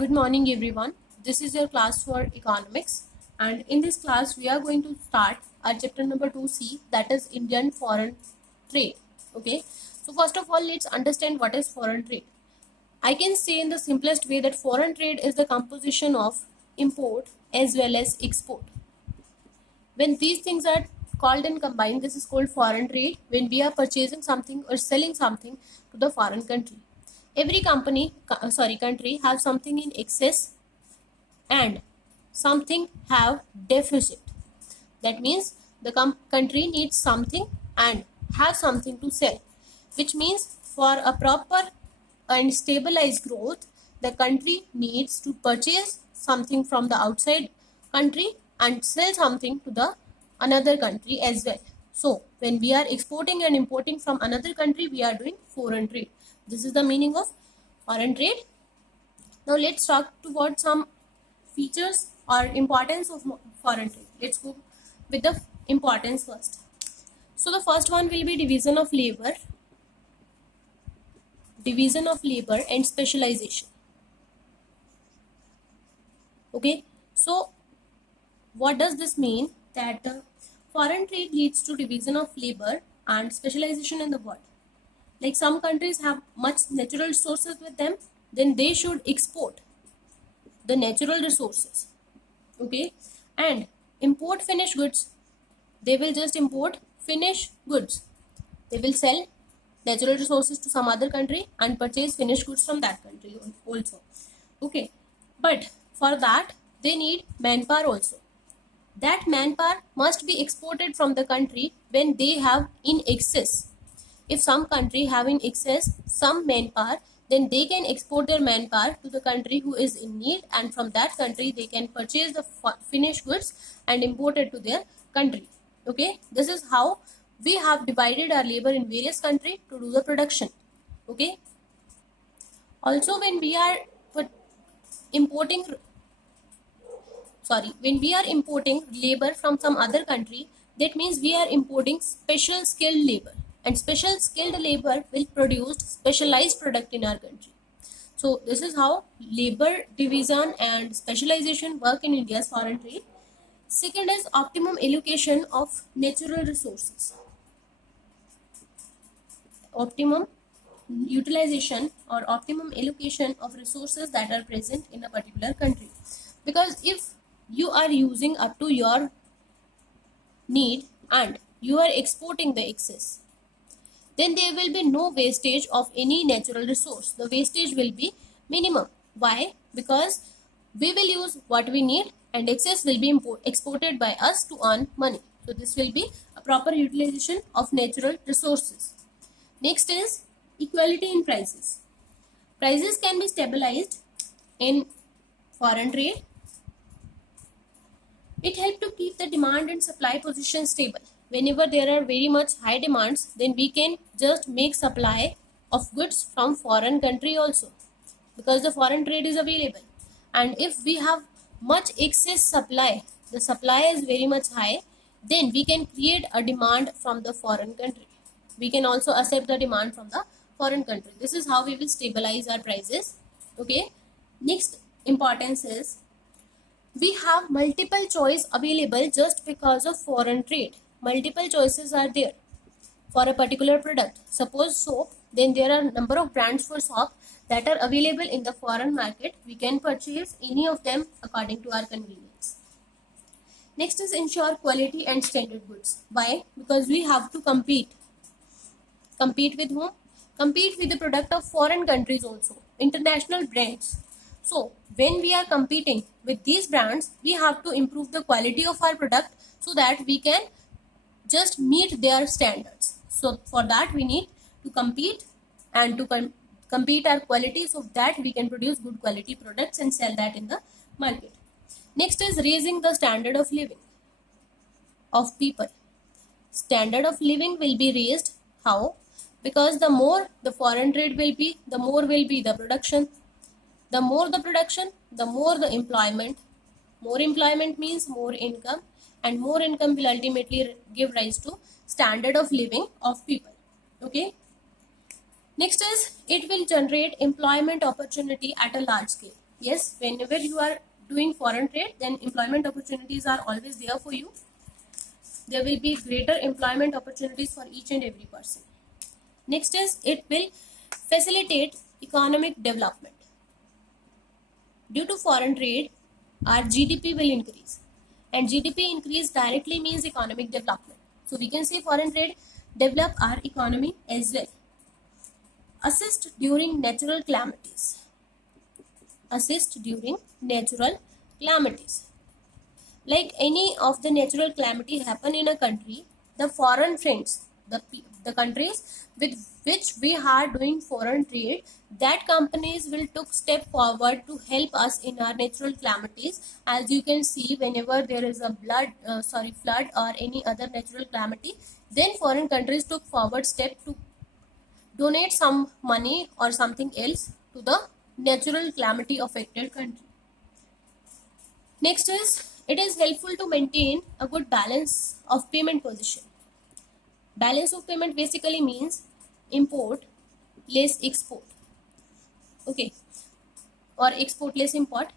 Good morning, everyone. This is your class for economics, and in this class, we are going to start our chapter number 2C, that is Indian foreign trade. Okay, so first of all, let's understand what is foreign trade. I can say in the simplest way that foreign trade is the composition of import as well as export. When these things are called and combined, this is called foreign trade when we are purchasing something or selling something to the foreign country. Every country have something in excess and something have deficit. That means the country needs something and have something to sell, which means for a proper and stabilized growth, the country needs to purchase something from the outside country and sell something to the another country as well. So when we are exporting and importing from another country, we are doing foreign trade. This is the meaning of foreign trade. Now let's talk about some features or importance of foreign trade. Let's go with the importance first. So the first one will be division of labor and specialization. Okay, so what does this mean? That foreign trade leads to division of labor and specialization in the world. Like some countries have much natural resources with them, then they should export the natural resources. Okay, and import finished goods. They will just import finished goods. They will sell natural resources to some other country and purchase finished goods from that country also. Okay, but for that they need manpower also. That manpower must be exported from the country when they have in excess. If some country have in excess some manpower, then they can export their manpower to the country who is in need, and from that country they can purchase the finished goods and import it to their country. Okay, this is how we have divided our labor in various countries to do the production. Okay, also when we are importing labor from some other country, that means we are importing special skilled labor, and special skilled labor will produce specialized product in our country. So this is how labor division and specialization work in India's foreign trade. Second is optimum allocation of natural resources. Optimum utilization or optimum allocation of resources that are present in a particular country. Because if you are using up to your need and you are exporting the excess, then there will be no wastage of any natural resource. The wastage will be minimum. Why? Because we will use what we need and excess will be exported by us to earn money. So this will be a proper utilization of natural resources. Next is equality in prices. Prices can be stabilized in foreign trade. It helps to keep the demand and supply position stable. Whenever there are very much high demands, then we can just make supply of goods from foreign country also, because the foreign trade is available. And if we have much excess supply, the supply is very much high, then we can create a demand from the foreign country. We can also accept the demand from the foreign country. This is how we will stabilize our prices. Okay, next importance is we have multiple choice available just because of foreign trade. Multiple choices are there for a particular product. Suppose soap, then there are number of brands for soap that are available in the foreign market. We can purchase any of them according to our convenience. Next is ensure quality and standard goods. Why? Because we have to compete. Compete with whom? Compete with the product of foreign countries also, international brands. So when we are competing with these brands, we have to improve the quality of our product so that we can just meet their standards. So for that we need to compete and to compete our quality so that we can produce good quality products and sell that in the market. Next is raising the standard of living of people. Standard of living will be raised. How? Because the more the foreign trade will be, the more will be the production. The more the production, the more the employment. More employment means more income, and more income will ultimately give rise to standard of living of people. Okay. Next is it will generate employment opportunity at a large scale. Yes, whenever you are doing foreign trade, then employment opportunities are always there for you. There will be greater employment opportunities for each and every person. Next is it will facilitate economic development. Due to foreign trade, our GDP will increase, and GDP increase directly means economic development. So we can say foreign trade develop our economy as well. Assist during natural calamities. Assist during natural calamities. Like any of the natural calamity happen in a country, the foreign friends, the countries with which we are doing foreign trade, that companies will took step forward to help us in our natural calamities. As you can see, whenever there is a flood or any other natural calamity, then foreign countries took forward step to donate some money or something else to the natural calamity affected country. Next is it is helpful to maintain a good balance of payment position. Balance of payment basically means import less export. Okay, or export less import.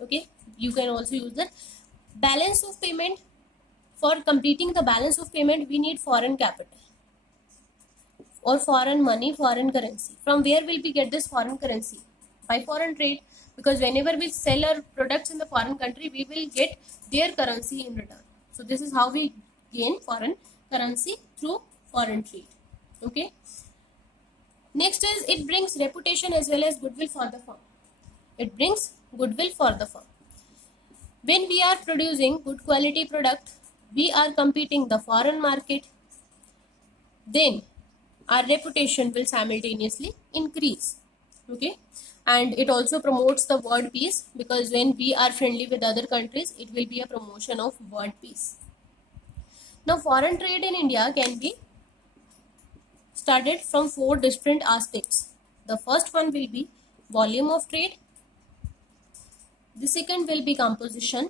Okay, you can also use that. Balance of payment. For completing the balance of payment, we need foreign capital or foreign money, foreign currency. From where will we get this foreign currency? By foreign trade, because whenever we sell our products in the foreign country, we will get their currency in return. So this is how we gain foreign currency through foreign trade. Okay. Next is it brings reputation as well as goodwill for the firm. It brings goodwill for the firm. When we are producing good quality product, we are competing the foreign market, then our reputation will simultaneously increase. Okay, and it also promotes the world peace, because when we are friendly with other countries, it will be a promotion of world peace. Now foreign trade in India can be started from 4 different aspects. The first one will be volume of trade, the second will be composition,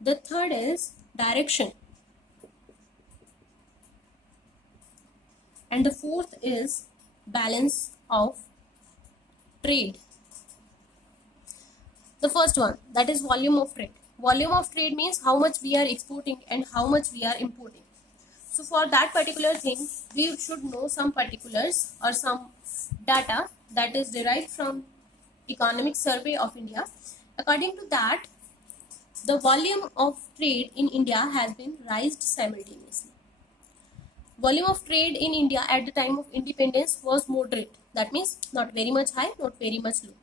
the third is direction, and the fourth is balance of trade. The first one, that is volume of trade. Volume of trade means how much we are exporting and how much we are importing. So for that particular thing, we should know some particulars or some data that is derived from Economic Survey of India. According to that, the volume of trade in India has been raised simultaneously. Volume of trade in India at the time of independence was moderate. That means not very much high, not very much low.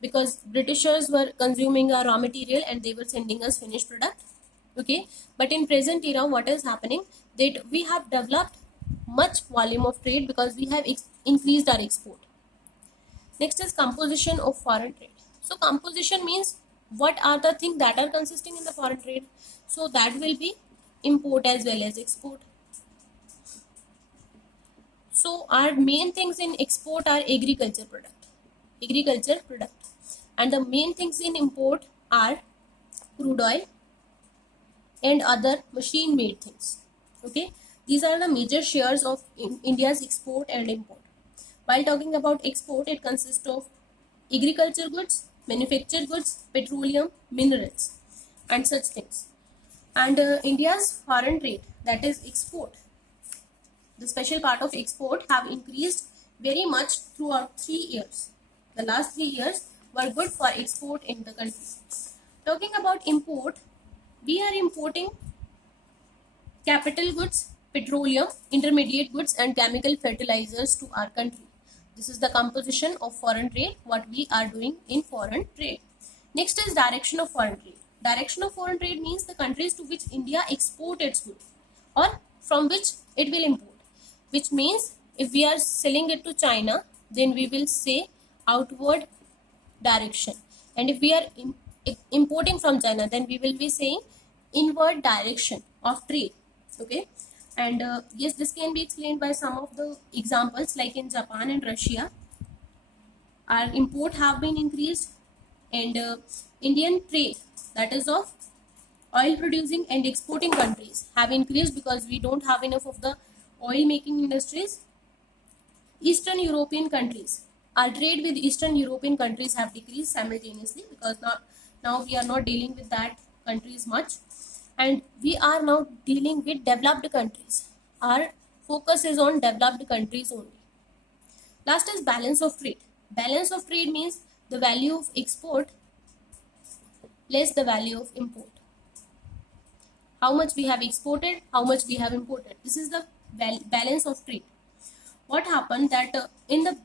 Because Britishers were consuming our raw material and they were sending us finished product. Okay, but in present era, what is happening? That we have developed much volume of trade because we have increased our export. Next is composition of foreign trade. So composition means what are the things that are consisting in the foreign trade. So that will be import as well as export. So our main things in export are agriculture product, and the main things in import are crude oil and other machine made things. Okay, these are the major shares of India's export and import. While talking about export, it consists of agriculture goods, manufactured goods, petroleum, minerals, and such things. And India's foreign trade, that is export, the special part of export, have increased very much throughout 3 years. The last 3 years were good for export in the country. Talking about import, we are importing capital goods, petroleum, intermediate goods, and chemical fertilizers to our country. This is the composition of foreign trade, what we are doing in foreign trade. Next is direction of foreign trade. Direction of foreign trade means the countries to which India export its goods or from which it will import. Which means if we are selling it to China, then we will say outward direction. And if we are importing from China, then we will be saying inward direction of trade. Okay. And yes, this can be explained by some of the examples, like in Japan and Russia, our import have been increased, and Indian trade, that is of oil producing and exporting countries, have increased because we don't have enough of the oil making industries. Eastern European countries, Our trade with Eastern European countries have decreased simultaneously, because now we are not dealing with that countries much, and we are now dealing with developed countries. Our focus is on developed countries only. Last is balance of trade. Balance of trade means the value of export less the value of import. How much we have exported, how much we have imported. This is the balance of trade. What happened that in the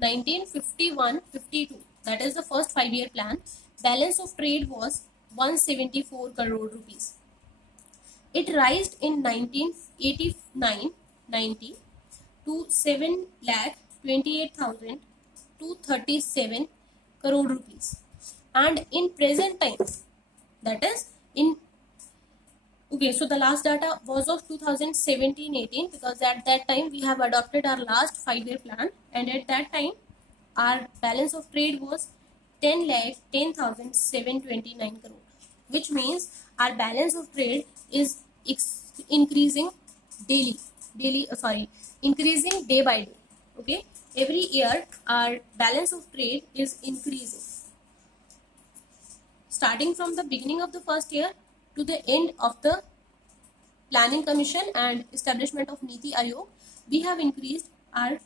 1951-52, that is the first 5-year plan, balance of trade was 174 crore rupees. It rised in 1989-90 to 7,28,237 crore rupees. And in present time, that is in okay, so the last data was of 2017-18, because at that time we have adopted our last 5-year plan, and at that time our balance of trade was 10,10,729 crore, which means our balance of trade is increasing increasing day by day. Okay, every year our balance of trade is increasing, starting from the beginning of the first year to the end of the planning commission and establishment of Niti Aayog. We have increased our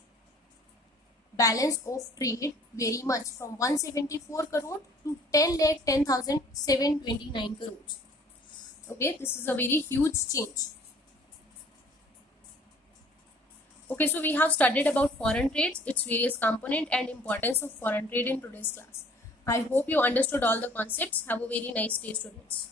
balance of trade very much, from 174 crore to 10,10,729 crores. Okay, this is a very huge change. Okay, so we have studied about foreign trades, its various components and importance of foreign trade in today's class. I hope you understood all the concepts. Have a very nice day, students.